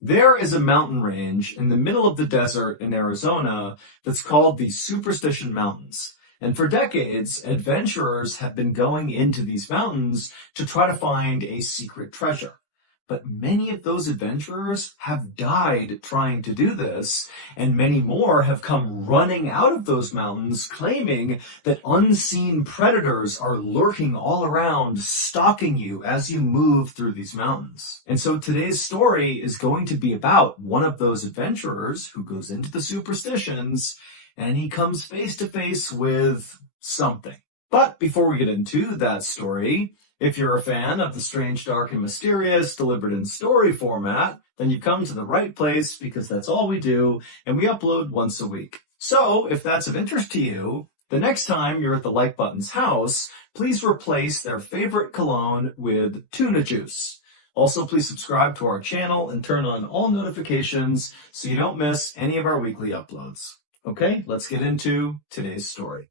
There is a mountain range in the middle of the desert in Arizona that's called the Superstition Mountains. And for decades, adventurers have been going into these mountains to try to find a secret treasure. But many of those adventurers have died trying to do this, and many more have come running out of those mountains claiming that unseen predators are lurking all around, stalking you as you move through these mountains. And so today's story is going to be about one of those adventurers who goes into the superstitions, and he comes face to face with something. But before we get into that story, if you're a fan of the strange, dark, and mysterious delivered in story format, then you've come to the right place because that's all we do, and we upload once a week. So if that's of interest to you, the next time you're at the like button's house, please replace their favorite cologne with tuna juice. Also, please subscribe to our channel and turn on all notifications so you don't miss any of our weekly uploads. Okay, let's get into today's story.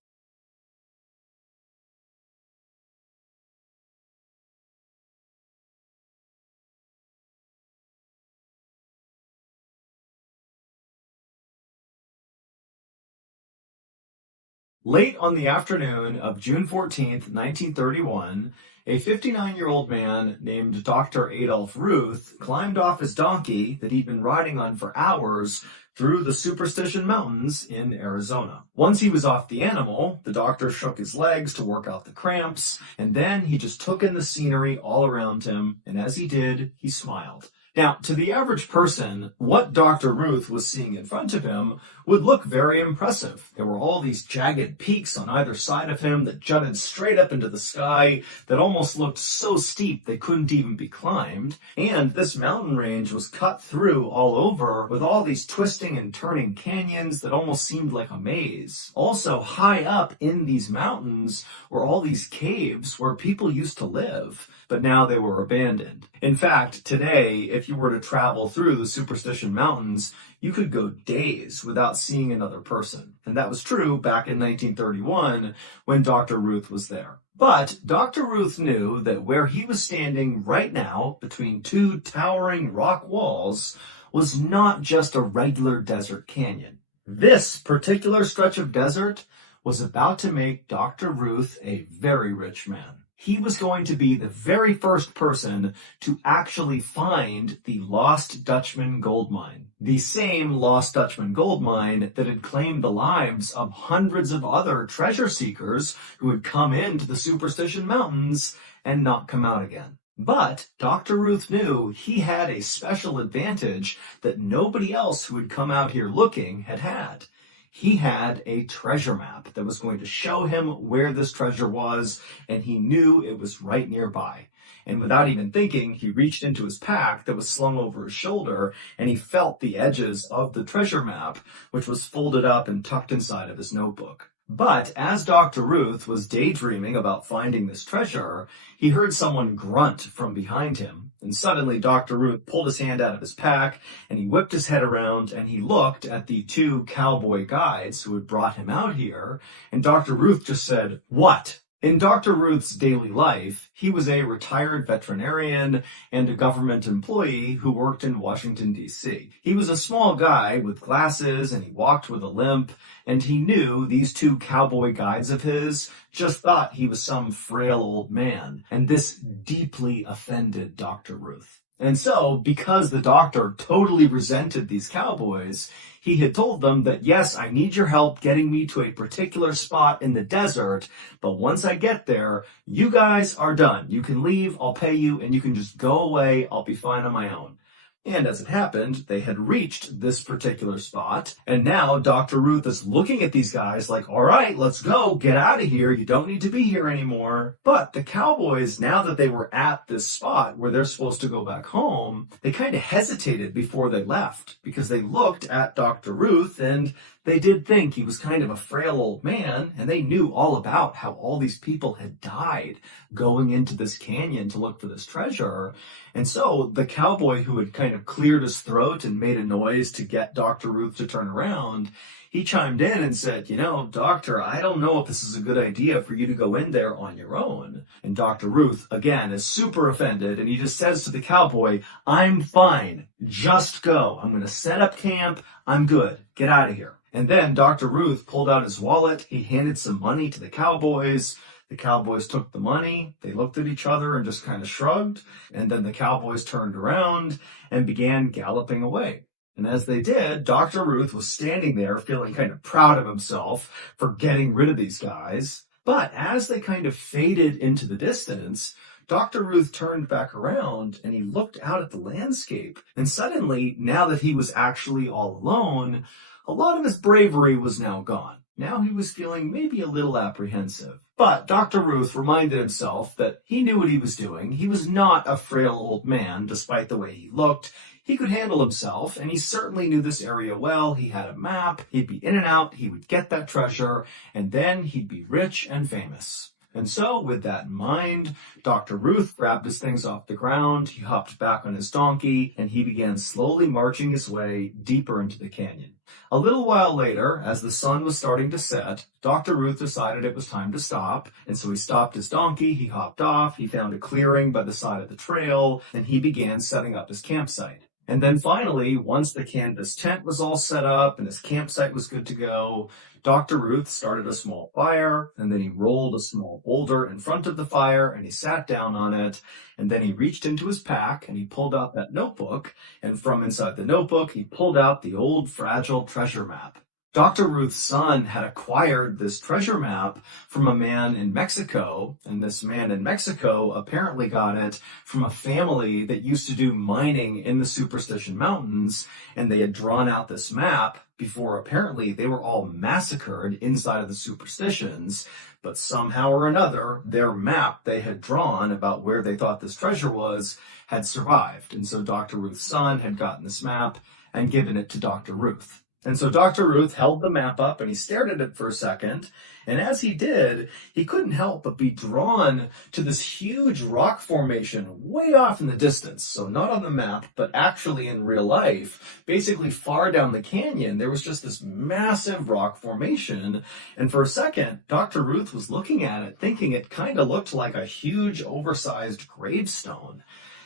Late on the afternoon of June 14th, 1931, a 59-year-old man named Dr. Adolf Ruth climbed off his donkey that he'd been riding on for hours through the Superstition Mountains in Arizona. Once he was off the animal, the doctor shook his legs to work out the cramps, and then he just took in the scenery all around him, and as he did, he smiled. Now, to the average person, what Dr. Ruth was seeing in front of him would look very impressive. There were all these jagged peaks on either side of him that jutted straight up into the sky that almost looked so steep they couldn't even be climbed. And this mountain range was cut through all over with all these twisting and turning canyons that almost seemed like a maze. Also, high up in these mountains were all these caves where people used to live, but now they were abandoned. In fact, today, if you were to travel through the Superstition Mountains, you could go days without seeing another person. And that was true back in 1931 when Dr. Ruth was there. But Dr. Ruth knew that where he was standing right now, between two towering rock walls, was not just a regular desert canyon. This particular stretch of desert was about to make Dr. Ruth a very rich man. He was going to be the very first person to actually find the Lost Dutchman Gold Mine. The same Lost Dutchman Gold Mine that had claimed the lives of hundreds of other treasure seekers who had come into the Superstition Mountains and not come out again. But Dr. Ruth knew he had a special advantage that nobody else who had come out here looking had had. He had a treasure map that was going to show him where this treasure was, and he knew it was right nearby. And without even thinking, he reached into his pack that was slung over his shoulder, and he felt the edges of the treasure map, which was folded up and tucked inside of his notebook. But as Dr. Ruth was daydreaming about finding this treasure, he heard someone grunt from behind him. And suddenly Dr. Ruth pulled his hand out of his pack and he whipped his head around and he looked at the two cowboy guides who had brought him out here. And Dr. Ruth just said, "What?" In Dr. Ruth's daily life, he was a retired veterinarian and a government employee who worked in Washington, D.C. He was a small guy with glasses and he walked with a limp, and he knew these two cowboy guides of his just thought he was some frail old man, and this deeply offended Dr. Ruth. And so, because the doctor totally resented these cowboys, he had told them that, yes, I need your help getting me to a particular spot in the desert, but once I get there, you guys are done. You can leave, I'll pay you, and you can just go away. I'll be fine on my own. And as it happened, they had reached this particular spot, and now Dr. Ruth is looking at these guys like, all right, let's go, get out of here, you don't need to be here anymore. But the cowboys, now that they were at this spot where they're supposed to go back home, they kind of hesitated before they left, because they looked at Dr. Ruth and they did think he was kind of a frail old man, and they knew all about how all these people had died going into this canyon to look for this treasure. And so the cowboy who had kind of cleared his throat and made a noise to get Dr. Ruth to turn around, he chimed in and said, Doctor, I don't know if this is a good idea for you to go in there on your own. And Dr. Ruth, again, is super offended, and he just says to the cowboy, I'm fine. Just go. I'm going to set up camp. I'm good. Get out of here. And then Dr. Ruth pulled out his wallet. He handed some money to the cowboys. The cowboys took the money. They looked at each other and just kind of shrugged. And then the cowboys turned around and began galloping away. And as they did, Dr. Ruth was standing there feeling kind of proud of himself for getting rid of these guys. But as they kind of faded into the distance, Dr. Ruth turned back around and he looked out at the landscape. And suddenly, now that he was actually all alone, a lot of his bravery was now gone. Now he was feeling maybe a little apprehensive. But Dr. Ruth reminded himself that he knew what he was doing. He was not a frail old man, despite the way he looked. He could handle himself, and he certainly knew this area well. He had a map. He'd be in and out. He would get that treasure, and then he'd be rich and famous. And so, with that in mind, Dr. Ruth grabbed his things off the ground, he hopped back on his donkey, and he began slowly marching his way deeper into the canyon. A little while later, as the sun was starting to set, Dr. Ruth decided it was time to stop, and so he stopped his donkey, he hopped off, he found a clearing by the side of the trail, and he began setting up his campsite. And then finally, once the canvas tent was all set up and his campsite was good to go, Dr. Ruth started a small fire, and then he rolled a small boulder in front of the fire, and he sat down on it, and then he reached into his pack, and he pulled out that notebook, and from inside the notebook, he pulled out the old fragile treasure map. Dr. Ruth's son had acquired this treasure map from a man in Mexico, and this man in Mexico apparently got it from a family that used to do mining in the Superstition Mountains, and they had drawn out this map before apparently they were all massacred inside of the Superstitions, but somehow or another, their map they had drawn about where they thought this treasure was had survived, and so Dr. Ruth's son had gotten this map and given it to Dr. Ruth. And so Dr. Ruth held the map up and he stared at it for a second. And as he did, he couldn't help but be drawn to this huge rock formation way off in the distance. So not on the map, but actually in real life, basically far down the canyon, there was just this massive rock formation. And for a second, Dr. Ruth was looking at it, thinking it kind of looked like a huge oversized gravestone.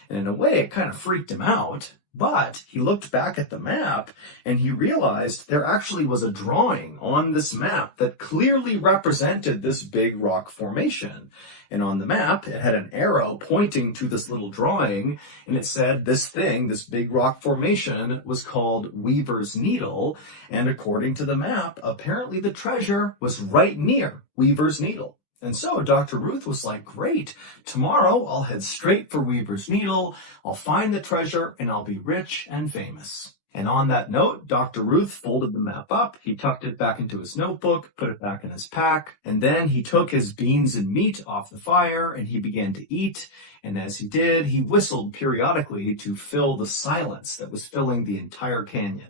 And in a way, it kind of freaked him out. But he looked back at the map and he realized there actually was a drawing on this map that clearly represented this big rock formation. And on the map, it had an arrow pointing to this little drawing, and it said this thing, this big rock formation, was called Weaver's Needle. And according to the map, apparently the treasure was right near Weaver's Needle. And so Dr. Ruth was like, great, tomorrow I'll head straight for Weaver's Needle, I'll find the treasure, and I'll be rich and famous. And on that note, Dr. Ruth folded the map up, he tucked it back into his notebook, put it back in his pack, and then he took his beans and meat off the fire and he began to eat. And as he did, he whistled periodically to fill the silence that was filling the entire canyon.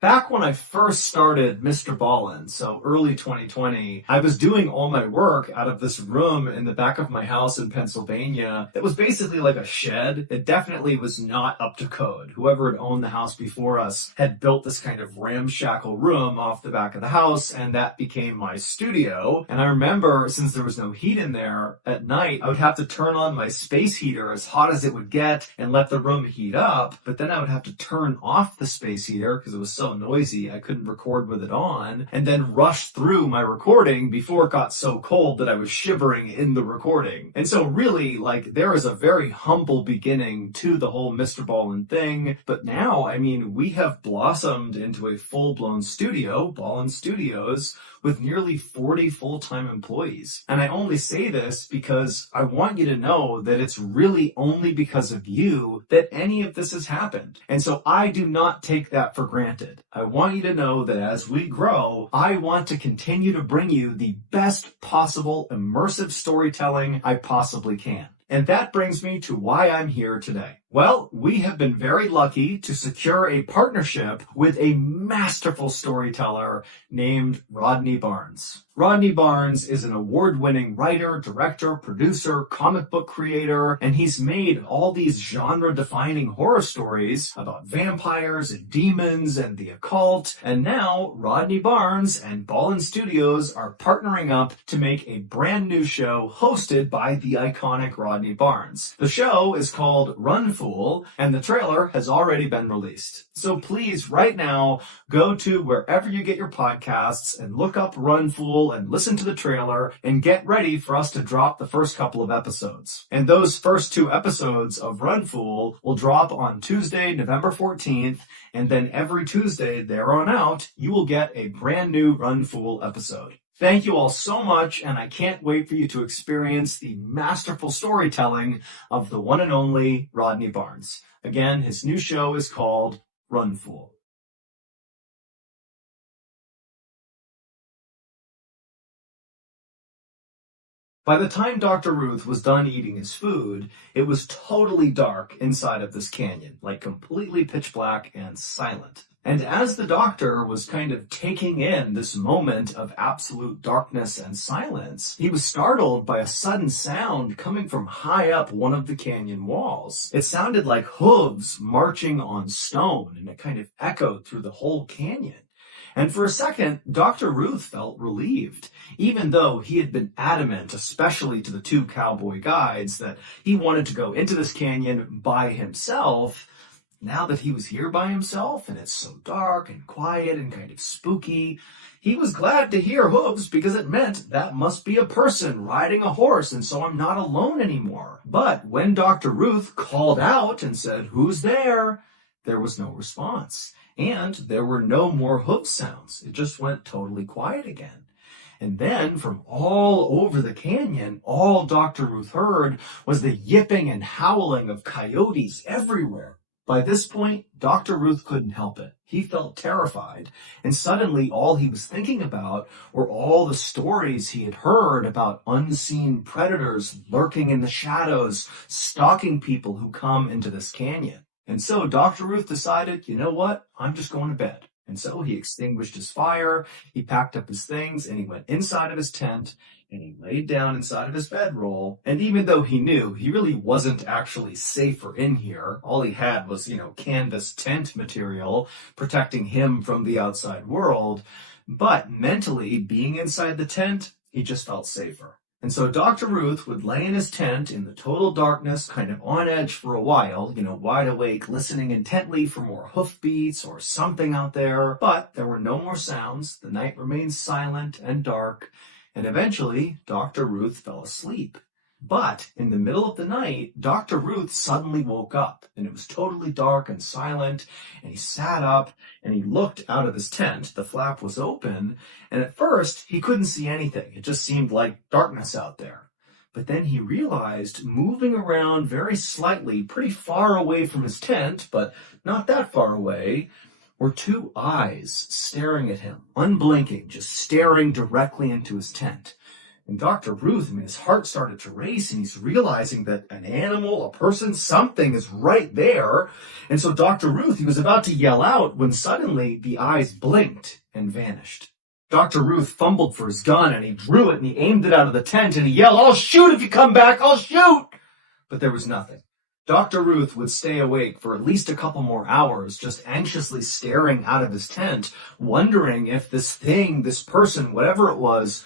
Back when I first started MrBallen, so early 2020, I was doing all my work out of this room in the back of my house in Pennsylvania that was basically like a shed. It definitely was not up to code. Whoever had owned the house before us had built this kind of ramshackle room off the back of the house, and that became my studio. And I remember, since there was no heat in there, at night I would have to turn on my space heater as hot as it would get and let the room heat up, but then I would have to turn off the space heater because it was so noisy I couldn't record with it on, and then rush through my recording before it got so cold that I was shivering in the recording. And so really, like, there is a very humble beginning to the whole MrBallen thing, but now, I mean, we have blossomed into a full-blown studio, Ballen Studios, with nearly 40 full-time employees. And I only say this because I want you to know that it's really only because of you that any of this has happened. And so I do not take that for granted. I want you to know that as we grow, I want to continue to bring you the best possible immersive storytelling I possibly can. And that brings me to why I'm here today. Well, we have been very lucky to secure a partnership with a masterful storyteller named Rodney Barnes. Rodney Barnes is an award-winning writer, director, producer, comic book creator, and he's made all these genre-defining horror stories about vampires and demons and the occult. And now Rodney Barnes and Ballen Studios are partnering up to make a brand new show hosted by the iconic Rodney Barnes. The show is called Run Fool, and the trailer has already been released. So please, right now, go to wherever you get your podcasts and look up Run Fool and listen to the trailer and get ready for us to drop the first couple of episodes. And those first 2 episodes of Run Fool will drop on Tuesday, November 14th, and then every Tuesday there on out, you will get a brand new Run Fool episode. Thank you all so much, and I can't wait for you to experience the masterful storytelling of the one and only Rodney Barnes. Again, his new show is called Run Fool. By the time Dr. Ruth was done eating his food, it was totally dark inside of this canyon, like completely pitch black and silent. And as the doctor was kind of taking in this moment of absolute darkness and silence, he was startled by a sudden sound coming from high up one of the canyon walls. It sounded like hooves marching on stone, and it kind of echoed through the whole canyon. And for a second, Dr. Ruth felt relieved, even though he had been adamant, especially to the 2 cowboy guides, that he wanted to go into this canyon by himself. Now that he was here by himself, and it's so dark and quiet and kind of spooky, he was glad to hear hooves because it meant that must be a person riding a horse, and so I'm not alone anymore. But when Dr. Ruth called out and said, "Who's there?" there was no response. And there were no more hoof sounds. It just went totally quiet again. And then from all over the canyon, all Dr. Ruth heard was the yipping and howling of coyotes everywhere. By this point, Dr. Ruth couldn't help it. He felt terrified, and suddenly all he was thinking about were all the stories he had heard about unseen predators lurking in the shadows, stalking people who come into this canyon. And so Dr. Ruth decided, you know what, I'm just going to bed. And so he extinguished his fire, he packed up his things, and he went inside of his tent, and he laid down inside of his bedroll. And even though he knew he really wasn't actually safer in here, all he had was, canvas tent material protecting him from the outside world. But mentally, being inside the tent, he just felt safer. And so Dr. Ruth would lay in his tent in the total darkness, kind of on edge for a while, wide awake, listening intently for more hoofbeats or something out there. But there were no more sounds. The night remained silent and dark. And eventually, Dr. Ruth fell asleep. But in the middle of the night, Dr. Ruth suddenly woke up, and it was totally dark and silent, and he sat up, and he looked out of his tent. The flap was open, and at first, he couldn't see anything. It just seemed like darkness out there. But then he realized, moving around very slightly, pretty far away from his tent, but not that far away, were 2 eyes staring at him, unblinking, just staring directly into his tent. And Dr. Ruth, his heart started to race, and he's realizing that an animal, a person, something is right there. And so Dr. Ruth, he was about to yell out when suddenly the eyes blinked and vanished. Dr. Ruth fumbled for his gun, and he drew it, and he aimed it out of the tent, and he yelled, "I'll shoot if you come back, I'll shoot!" But there was nothing. Dr. Ruth would stay awake for at least a couple more hours, just anxiously staring out of his tent, wondering if this thing, this person, whatever it was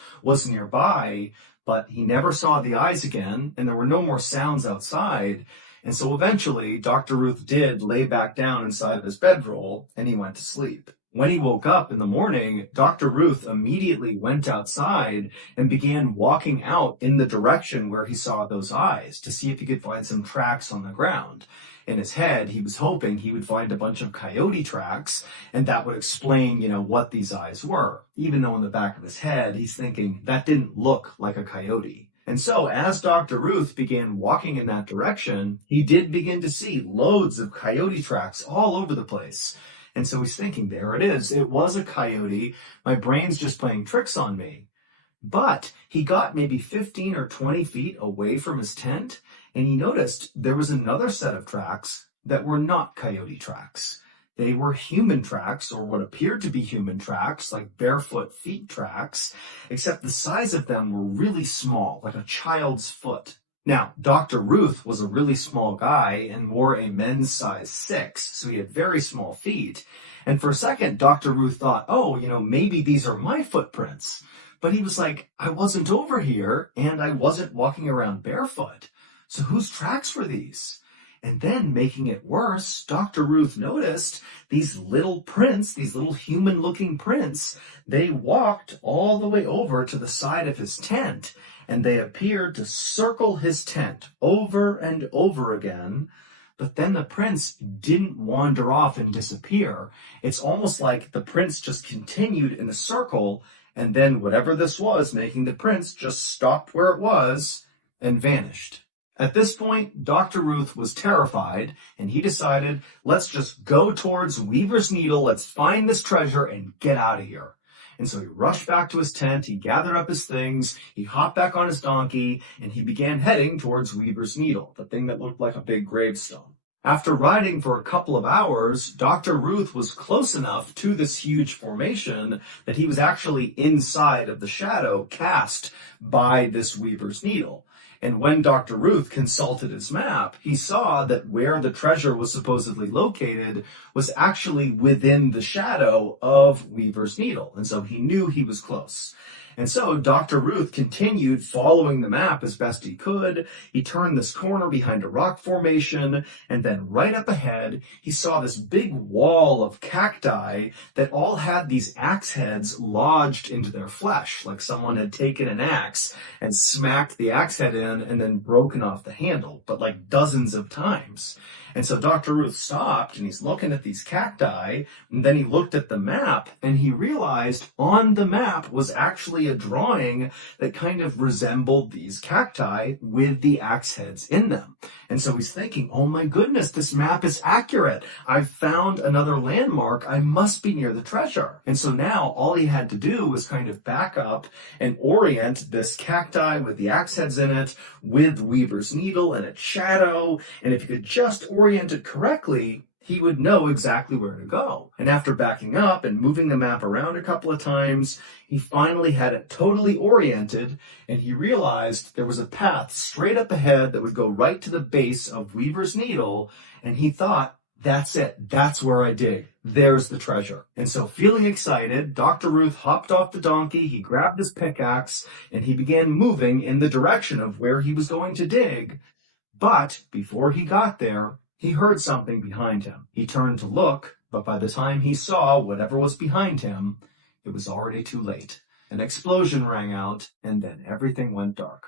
nearby, but he never saw the eyes again, and there were no more sounds outside. And so eventually, Dr. Ruth did lay back down inside of his bedroll, and he went to sleep. When he woke up in the morning, Dr. Ruth immediately went outside and began walking out in the direction where he saw those eyes to see if he could find some tracks on the ground. In his head, he was hoping he would find a bunch of coyote tracks, and that would explain, what these eyes were. Even though in the back of his head, he's thinking that didn't look like a coyote. And so as Dr. Ruth began walking in that direction, he did begin to see loads of coyote tracks all over the place. And so he's thinking, there it is. It was a coyote. My brain's just playing tricks on me. But he got maybe 15 or 20 feet away from his tent, and he noticed there was another set of tracks that were not coyote tracks. They were human tracks, or what appeared to be human tracks, like barefoot feet tracks, except the size of them were really small, like a child's foot. Now, Dr. Ruth was a really small guy and wore a men's size 6, so he had very small feet. And for a second, Dr. Ruth thought, oh, maybe these are my footprints. But he was like, I wasn't over here, and I wasn't walking around barefoot. So whose tracks were these? And then, making it worse, Dr. Ruth noticed these little prints, these little human-looking prints. They walked all the way over to the side of his tent, and they appeared to circle his tent over and over again. But then the prints didn't wander off and disappear. It's almost like the prints just continued in a circle, and then whatever this was making the prints just stopped where it was and vanished. At this point, Dr. Ruth was terrified, and he decided, let's just go towards Weaver's Needle, let's find this treasure and get out of here. And so he rushed back to his tent, he gathered up his things, he hopped back on his donkey, and he began heading towards Weaver's Needle, the thing that looked like a big gravestone. After riding for a couple of hours, Dr. Ruth was close enough to this huge formation that he was actually inside of the shadow cast by this Weaver's Needle. And when Dr. Ruth consulted his map, he saw that where the treasure was supposedly located was actually within the shadow of Weaver's Needle. And so he knew he was close. And so Dr. Ruth continued following the map as best he could. He turned this corner behind a rock formation, and then right up ahead, he saw this big wall of cacti that all had these axe heads lodged into their flesh, like someone had taken an axe and smacked the axe head in and then broken off the handle, but like dozens of times. And so Dr. Ruth stopped, and he's looking at these cacti, and then he looked at the map, and he realized on the map was actually a drawing that kind of resembled these cacti with the axe heads in them. And so he's thinking, oh my goodness, this map is accurate. I've found another landmark. I must be near the treasure. And so now all he had to do was kind of back up and orient this cacti with the axe heads in it, with Weaver's Needle and its shadow. And if he could just orient it correctly, he would know exactly where to go. And after backing up and moving the map around a couple of times, he finally had it totally oriented, and he realized there was a path straight up ahead that would go right to the base of Weaver's Needle, and he thought, that's it. That's where I dig. There's the treasure. And so, feeling excited, Dr. Ruth hopped off the donkey, he grabbed his pickaxe, and he began moving in the direction of where he was going to dig. But before he got there, he heard something behind him. He turned to look, but by the time he saw whatever was behind him, it was already too late. An explosion rang out, and then everything went dark.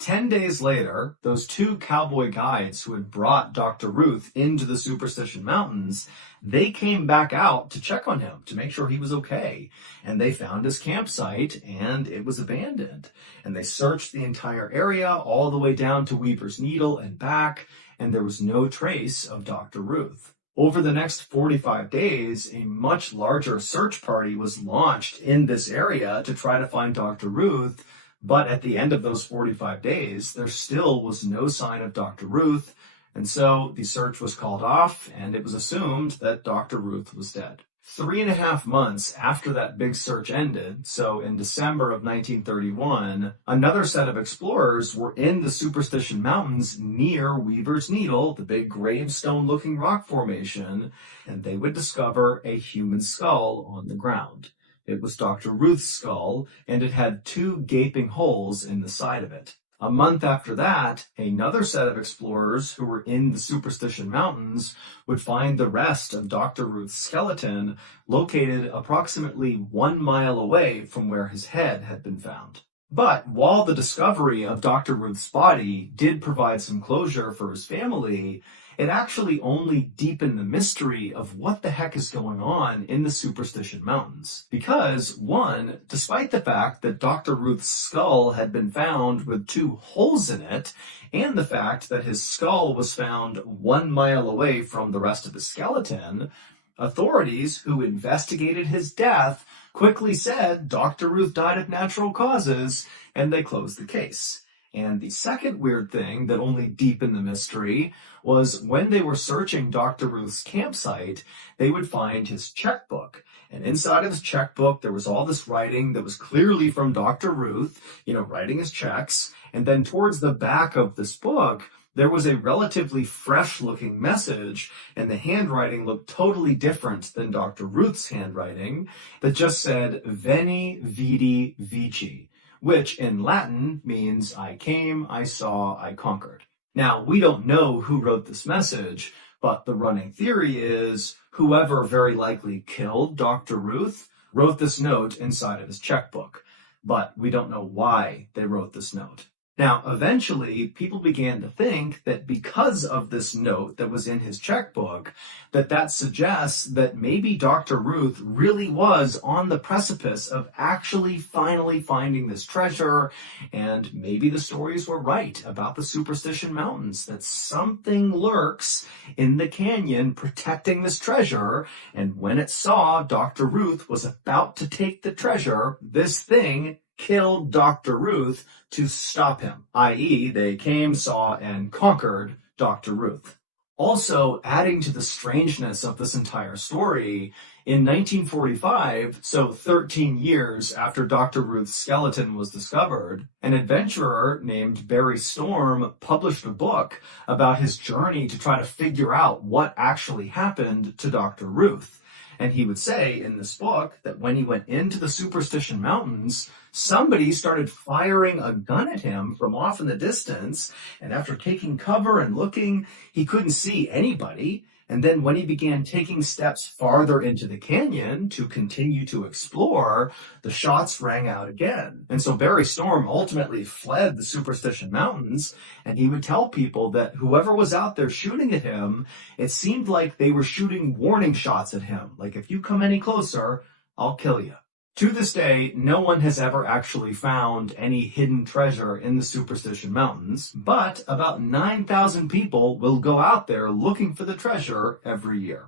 10 days later, those two cowboy guides who had brought Dr. Ruth into the Superstition Mountains, they came back out to check on him, to make sure he was okay. And they found his campsite, and it was abandoned. And they searched the entire area, all the way down to Weaver's Needle and back, and there was no trace of Dr. Ruth. Over the next 45 days, a much larger search party was launched in this area to try to find Dr. Ruth, but at the end of those 45 days, there still was no sign of Dr. Ruth, and so the search was called off, and it was assumed that Dr. Ruth was dead. 3.5 months after that big search ended, so in December of 1931, another set of explorers were in the Superstition Mountains near Weaver's Needle, the big gravestone-looking rock formation, and they would discover a human skull on the ground. It was Dr. Ruth's skull, and it had 2 gaping holes in the side of it. A month after that, another set of explorers who were in the Superstition Mountains would find the rest of Dr. Ruth's skeleton located approximately 1 mile away from where his head had been found. But while the discovery of Dr. Ruth's body did provide some closure for his family, it actually only deepened the mystery of what the heck is going on in the Superstition Mountains. Because, one, despite the fact that Dr. Ruth's skull had been found with 2 holes in it, and the fact that his skull was found 1 mile away from the rest of the skeleton, authorities who investigated his death quickly said Dr. Ruth died of natural causes, and they closed the case. And the second weird thing that only deepened the mystery was when they were searching Dr. Ruth's campsite, they would find his checkbook. And inside of his checkbook, there was all this writing that was clearly from Dr. Ruth, writing his checks. And then towards the back of this book, there was a relatively fresh-looking message, and the handwriting looked totally different than Dr. Ruth's handwriting, that just said, Veni Vidi Vici, which in Latin means I came, I saw, I conquered. Now, we don't know who wrote this message, but the running theory is whoever very likely killed Dr. Ruth wrote this note inside of his checkbook. But we don't know why they wrote this note. Now, eventually, people began to think that because of this note that was in his checkbook, that suggests that maybe Dr. Ruth really was on the precipice of actually finally finding this treasure, and maybe the stories were right about the Superstition Mountains, that something lurks in the canyon protecting this treasure, and when it saw Dr. Ruth was about to take the treasure, this thing killed Dr. Ruth to stop him, i.e. they came, saw, and conquered Dr. Ruth. Also, adding to the strangeness of this entire story, in 1945, so 13 years after Dr. Ruth's skeleton was discovered, an adventurer named Barry Storm published a book about his journey to try to figure out what actually happened to Dr. Ruth. And he would say in this book that when he went into the Superstition Mountains, somebody started firing a gun at him from off in the distance. And after taking cover and looking, he couldn't see anybody. And then when he began taking steps farther into the canyon to continue to explore, the shots rang out again. And so Barry Storm ultimately fled the Superstition Mountains, and he would tell people that whoever was out there shooting at him, it seemed like they were shooting warning shots at him. Like, if you come any closer, I'll kill you. To this day, no one has ever actually found any hidden treasure in the Superstition Mountains, but about 9,000 people will go out there looking for the treasure every year.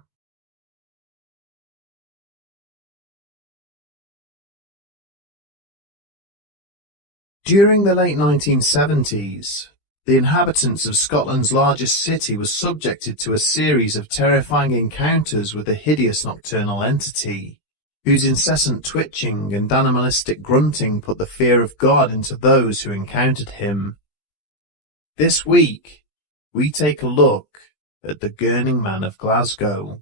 During the late 1970s, the inhabitants of Scotland's largest city were subjected to a series of terrifying encounters with a hideous nocturnal entity, whose incessant twitching and animalistic grunting put the fear of God into those who encountered him. This week, we take a look at the Gurning Man of Glasgow.